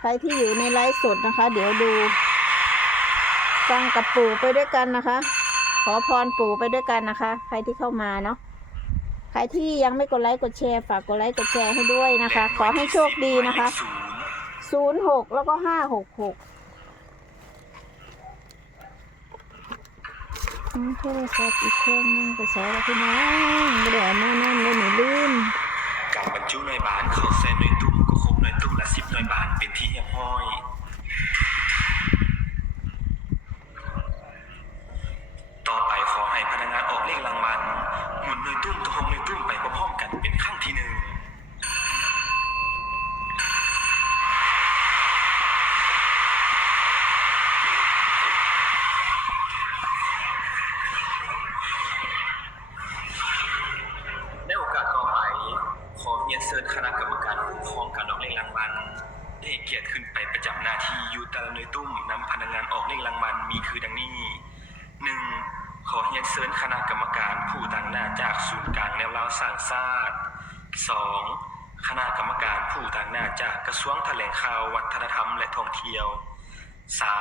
ใครที่อยู่ในไลฟ์สดนะคะ เดี๋ยวดู ฟังกับปู่ไปด้วยกันนะคะ ขอพรปู่ไปด้วยกันนะคะ ใครที่เข้ามาเนาะใครที่ยังไม่กดไลค์กดแชร์ฝากกดไลค์กดแชร์ให้ด้วยนะคะ ขอให้โชคดีนะคะศูนย์หกแล้วก็ห้าหกหกโทรศัพท์อีกเครื่องนึงไปใส่แล้วพี่น้องไม่ได้เอามานั่นเลยหนูลืมการบรรจุหน่วยบา หน่วยบ้านเป็นที่เรียบร้อย ต่อไปขอให้พนักงานออกเลขรางวัลหมุนหน่วยตุ้มตะหงหน่วยตุ้มไปพร้อมๆกันเป็นครั้งที่หนึ่ง ในโอกาสต่อไป ขอเรียนเชิญคณะกรรมการคุ้มครองการออกเลขรางวัลได้ให้เกียรติขึ้นไปประจำหน้าที่อยู่แต่ละหน่วยตุ้มนำพนั กานออกเลขรางวัลมีคือดังนี้หนึ่งขอเรียนเชิญคณะกรรมการผู้ต่างหน้าจากศูนย์กลางแนวราวสร้างชาติสองคณะกรรมการผู้ต่างหน้าจากกระทรวงแถลงข่าววัฒนธรรมและท่องเที่ยว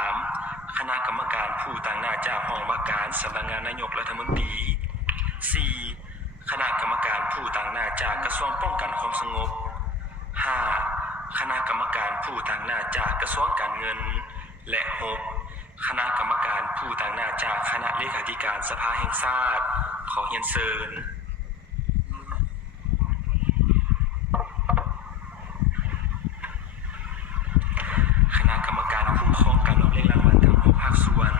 3. คณะกรรมการผู้ต่างหน้าจากห้องว่าการสำนักงานนายกรัฐมนตรี 4. คณะกรรมการผู้ต่างหน้าจากกระทรวงป้องกันความสงบ 5. คณะกรรมการผู้ต่างหน้าจากกระทรวงการเงิน และ 6. คณะกรรมการผู้ต่างหน้าจากคณะเลขาธิการสภาแห่งชาติขอเฮียนเชิญ คณะกรรมการคุ้มครองการออกเลขรางวัลทั้งหกภาคส่วน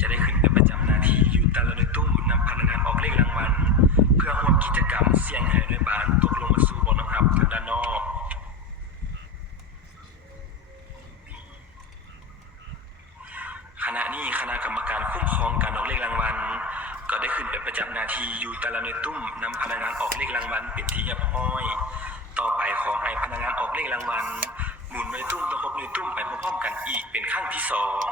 จะได้ขึ้นไปประจำหน้าที่อยู่แต่ละหน่วยตุ้มนำพนักงานออกเลขรางวัลเพื่อร่วมกิจกรรมเสี่ยงให้หน่วยบานตกลงมาสู่บนน้ำหับทางด้านนอก ขณะนี้คณะกรรมการคุ้มครองการออกเลขรางวัลก็ได้ขึ้นไปประจำหน้าที่อยู่แตุ้มนำพนักงานออกเลขรางวัลเป็นที่เรียบร้อย ต่อไปขอให้พนักงานออกเลขรางวัลหมุนใบตุ้มตะคบหน่วยตุ้มไปพร้อมๆกันอีกเป็นขั้นที่สอง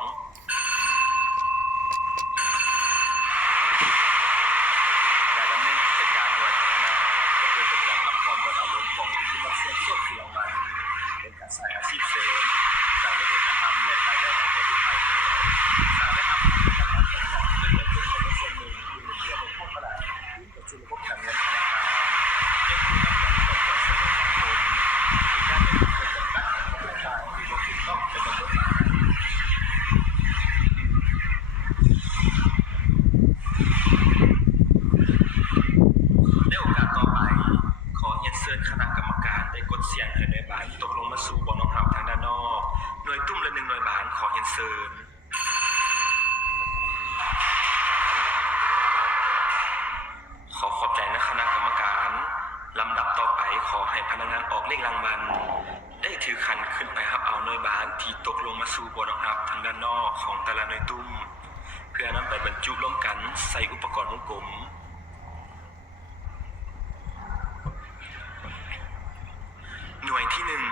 การดำเนินกิจการโดยพัฒนาก็เพื่อเป็นการรับความบนอารมณ์ของผู้ที่รับเสี่ยงโชคที่รางวัลเป็นการสร้างอาชีพเสริมสร้างวัฒนธรรมและรายได้ให้แก่ผู้ภายในสร้างและทำให้กับการจัดการเป็นเรื่องของส่วนหนึ่งที่หนึ่งเดียวในพวกตลาดที่ปัจจุบันพบการเงินธนาคารยังคือต้องการตอบโจทย์เสนอสังคมมีการเป็นผู้จัดการธนาคารที่ถูกต้องเป็นกฎหมาย ในโอกาสต่อไป ขอเรียนเชิญคณะกรรมการได้กดเสียงให้หน่วยบานตกลงมาสู่บ่อน้องหาวทางด้านนอกหน่วยตุ้มละหนึ่งหน่วยบานขอเรียนเชิญ ขอขอบใจนะคณะกรรมการลำดับต่อไปขอให้พนักงานออกเลขรางวัลได้ถือขันขึ้นไปรับเอาหน่วยบาน ที่ตกลงมาสู่บ่อน้องหาวทางด้านนอกของแต่ละหน่วยตุ้ม เพื่อนำไปบรรจุร่วมกันใส่อุปกรณ์วงกลมหน่วยที่หนึ่ง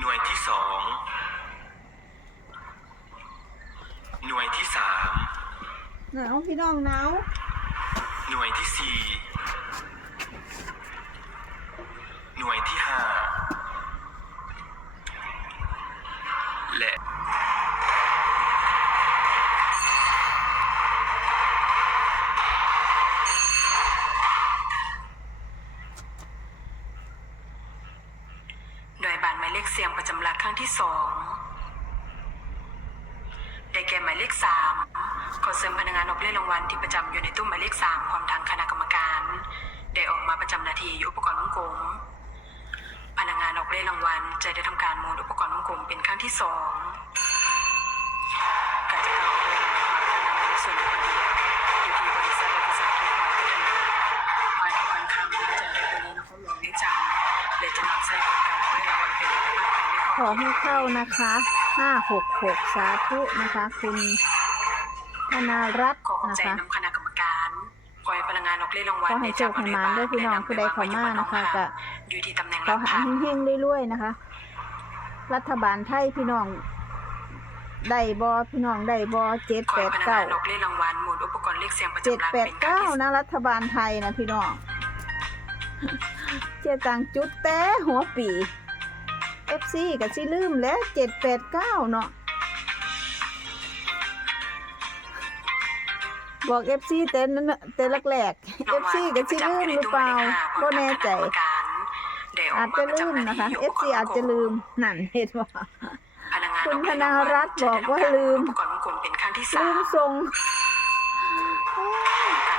หน่วยที่สองหน่วยที่สามหนาวพี่น้องหนาวหน่วยที่สี่หน่วยที่ห้า บานหมายเลขเสียงประจำหลักครั้งที่สองได้แก่หมายเลขสามขอเสริมพนักงานออกเลขรางวัลที่ประจำอยู่ในตู้หมายเลขสามความทางคณะกรรมการ ได้ออกมาประจำหนาทีอยู่อุปกรณ์วงกลมพนักงานออกเลขรางวัลจะได้ทำการหมุนอุปกรณ์วงกลมเป็นครั้งที่สอง ในครอบขครัอวให้เข้านะคะห้าหกหกสาธุนะคะ คุณธนารัตน์ขอขอบนะใจคะนำคณะกรรมการขอให้พนักงานออกเลขรางวัลขอให้โชคให้มาด้วยพี่น้องผู้ใดเข้ามานะคะก็อยู่ที่ตำแหน่งขอรับหาพันเฮงๆเรื่อยๆนะคะ รัฐบาลไทยพี่น้องได้บอพี่น้องได้บอเจ็ดขอแปให้ดพนักเก้างานออกเลขรางวัลหมุนอุปกรณ์เลขเสียงประเจ็ดจำหลักแปดเป็นครั้งเก้าที่นะรัฐบาลไทยนะพี่น้องเจตังจุดแต่หัวปี FC ก็สิลืมแล้วเจ็ดแปดเก้าเนาะบอก FC เต้นนั้นน่ะเต้นแรกๆ FC ก็สิลืมหรือเปล่าก็แน่ใจ อาจจะลืมนะคะ FC อาจจะลืมนั่นเห็นว่าพนักงานคุณธนารัตน์บอกว่าลืมลืมทรง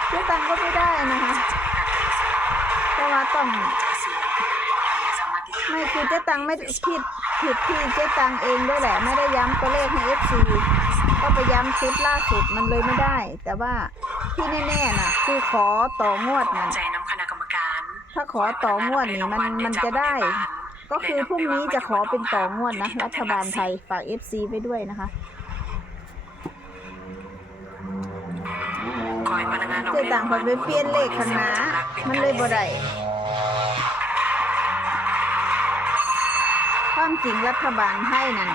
เจ๊ตังก็ไม่ได้นะคะเพราะว่าต้อง จ๊ตังไม่ผิดผิดที่เจ๊ตังเองด้วยแหละ ไม่ได้ย้ำตัวเลขให้ FC ก็ไปย้ำชุดล่าสุดมันเลยไม่ได้ แต่ว่าที่แน่ๆน่ะ คือขอต่องวดนั่นใจนำคณะกรรมการถ้าขอต่องวดนี่มันมันจะได้ ก็คือพรุ่งนี้จะขอเป็นต่องวดนะรัฐบาลไทยฝาก FC ไปด้วยนะคะเจ๊ตังพอไปเปลี่ยนเลขข้างหน้ามันเลยบ่ได้ ความจริงรัฐบาลไทยนั่น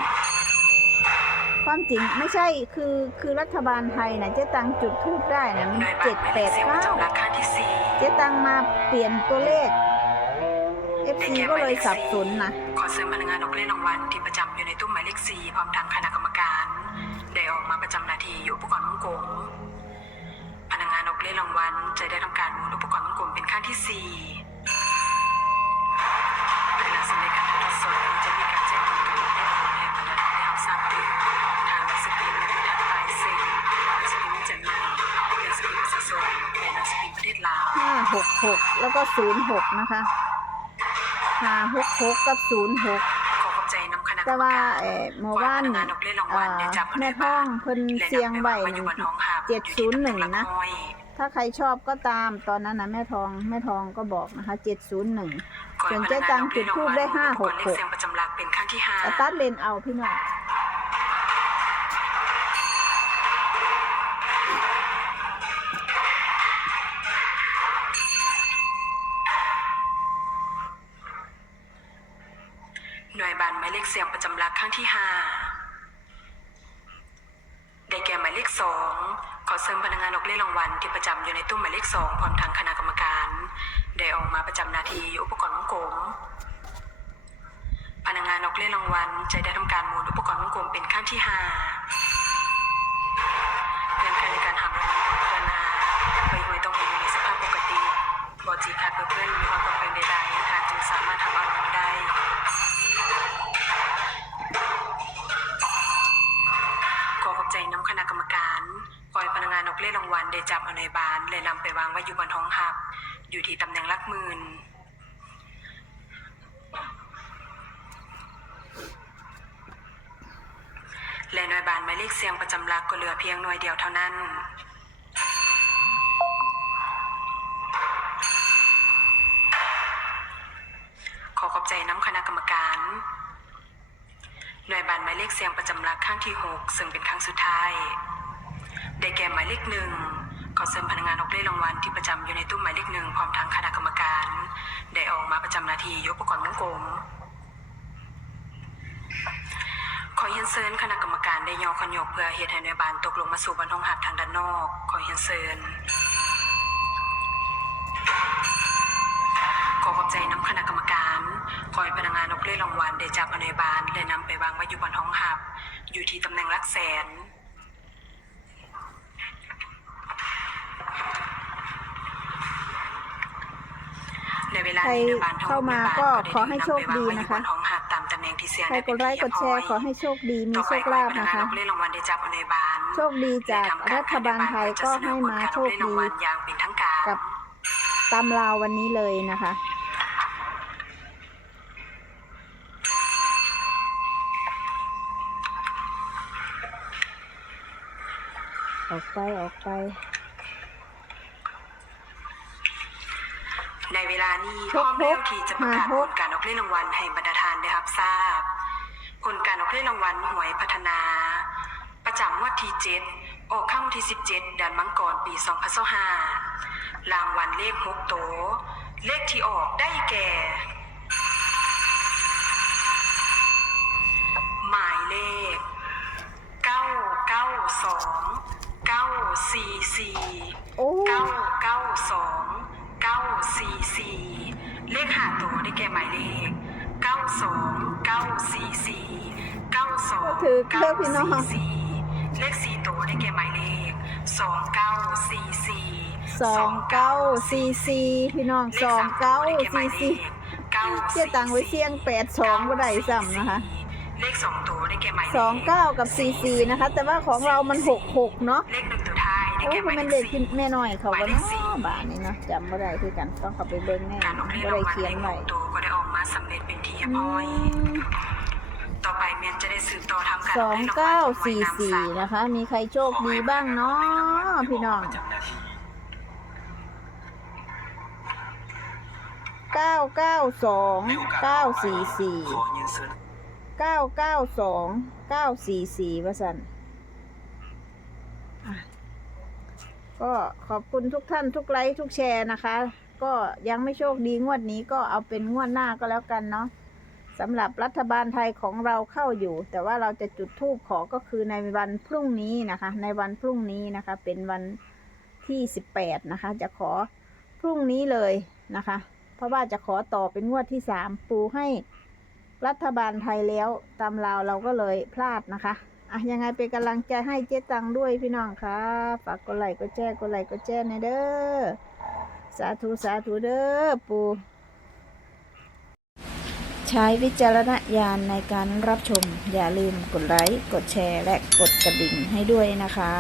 ความจริงไม่ใช่คือคือรัฐบาลไทยนะเจ๊ตังจุดทูบได้นะมันหน่วยบัเจ็ตดรหมายแปเลขดเสียงประเก้าจำหลักครั้งที่สี่เจ๊ตังมาเปลี่ยนตัวเลข FC ก็เลยสับสนนะขอเสริมพนักงานออกเลขรางวัลที่ประจำอยู่ในตู้หมายเลขสี่พร้อมทางคณะกรรมการได้ออกมาประจำหน้าที่อยู่อุปกรณ์วงกลมพนักงานออกเลขรางวัลจะได้ทำการหมุนอุปกรณ์วงกลมเป็นขั้นที่สี่ หกหกแล้วก็ศูนย์หกนะคะห้าหกหกกับศูนย์หกขอขอบใจนำคณะกรแต่รมว่าการเอ่อเมื่อวานขอให้พนักงานออกเลขรางวัลได้จับแม่ท้องเพิ่นเสียงไว้อยู่บนห้องหับเจ็ดศูนย์หนึ่งอยู่ที่ตำแหนะลักห้อยถ้าใครชอบก็ตามตอนนั้นนะแม่ทองแม่ทองก็บอกนะคะเจ็ดศูนย์หนึ่งขอให้ส่วนเจ๊ตังจุดธูปได้ห้าหกหกเลขเสียงประจำหลักเป็นขั้นที่ห้าแต่ตัดเลนเอาพี่น้อง หน่วยบันหมายเลขเสียงประจำหลักข้างที่ห้าได้แก่หมายเลขสองขอเสริมพนักงานออกเลขรางวัลที่ประจำอยู่ในตู้หมายเลขสองพร้อมทางคณะกรรมการ ได้ออกมาประจำนาทีอยู่อุปกรณ์วงกลมพนักงานออกเลขรางวัลจะได้ทำการหมุนอุปกรณ์วงกลมเป็นขั้นที่ห้า และหน่วยบานหมายเลขเสียงประจำหลักก็เหลือเพียงหน่วยเดียวเท่านั้น ขอขอบใจน้ำคณะกรรมการ หน่วยบันหมายเลขเสียงประจำหลักข้างที่ 6 ซึ่งเป็นครั้งสุดท้าย ได้แก่หมายเลขหนึ่งขอเสริมพนักงานออกเลขรางวัลที่ประจำอยู่ในตู้หมายเลขหนึ่งพร้อมทางคณะกรรมการ ได้ออกมาประจำนาทียกอุปกรณ์วงกลม ขอเฮียนเซินคณะกรรมการได้ยอขยกเพื่อเหตุให้หน่วยบานตกลงมาสู่บันห้องหับทางด้านนอก ขอเฮียนเซินขอขอบใจน้ำคณะกรรมการขอให้พนักงานออกเลขรางวัลได้จับอาในบานและนำไปวางไว้อยู่บนห้องหับ อยู่ที่ตำแหน่งลักแสนในเวลานี้หน่วยบานเข้ามาก็ขอให้โชคดีนะคะ เสียงใครกดไลค์กดแชร์ขอให้โชคดีมีต่อโชไปคขอลาให้ภพนักนะงานคะออกเลขรางวัลได้จับเอาในบานโชคดีจากรัฐบาลไทยก็ให้มาโชคดีอย่างเป็นทางการกับตามลาววันนี้เลยนะคะออกไป ออกไป ในเวลานี้พร้อมแล้วที่จะประกาศผลการออกเลขรางวัลให้บรรดาทานได้รับทราบ ผลการออกเลขรางวัลหวยพัฒนา ประจำวันที่เจ็ดออกข้างนที่สิบเจ็ดเดือนมังกรปีสองพัห้ารางวัลเลขหกโต เลขที่ออกได้แก่ หมายเลขเก้าเก้าสองเก้าสี่สี่เก้าเก้าสอง 944 เลขหาตัวได้แก่หมายเลข 92944 92 ถือเครื่องพี่น้อง 944 เลขสี่ตัวได้แก่หมายเลข 2944 สองเก้าสี่สี่พี่น้องสองเก้าสี่สี่เจ้าตังไว้เสียงแปดสองก็ได้ซ้ำนะคะเลขสองตัวได้แก่หมายเลขสองเก้ากับสี่สี่นะคะ แต่ว่าของเรามันหกหกเนาะ โอ้แก่หมัมายนเลเด็ขกสี่แม่น้อยเขาหมาก็ยเลเนาะขสี่บาทนี้เนาะจำไม่ได้คือกันต้องเข้าไปเบิ่งแน่การออกเลขไม่ราได้งวัลเขียเลนขหไว้กตัวก็ได้ออกมาสำเร็จเป็นที่เรียบร้อยต่อไปเมียนจะได้สืบต่อทำการสองให้รางวัลเก้าที่สี่หน่วยนำสี่สามนะคะ มีใครโชคดีบ้างเนาะพี่น้องประจำหน้าที่เก้าเก้าสองในโอกาสเก้าต่อไปสี่สี่ขอเรียนเชิญเก้าเก้าสองเก้าสี่สี่ว่าสันอะ ก็ขอบคุณทุกท่านทุกไลค์ทุกแชร์นะคะ ก็ยังไม่โชคดีงวดนี้ก็เอาเป็นงวดหน้าก็แล้วกันเนาะสำหรับรัฐบาลไทยของเราเข้าอยู่ แต่ว่าเราจะจุดธูปขอก็คือในวันพรุ่งนี้นะคะ ในวันพรุ่งนี้นะคะ เป็นวันที่สิบแปดนะคะ จะขอพรุ่งนี้เลยนะคะ เพราะว่าจะขอต่อเป็นงวดที่สามปูให้รัฐบาลไทยแล้วตามลาวเราก็เลยพลาดนะคะ อะยังไงเป็นกำลังใจให้เจ๊ตังด้วยพี่น้องค่ะ ฝากกดไลค์กดแชร์กดไลค์กดแชร์ในเด้อ สาธุสาธุเด้อปูใช้วิจารณญาณในการรับชม อย่าลืมกดไลค์ กดแชร์ และกดกระดิ่งให้ด้วยนะคะ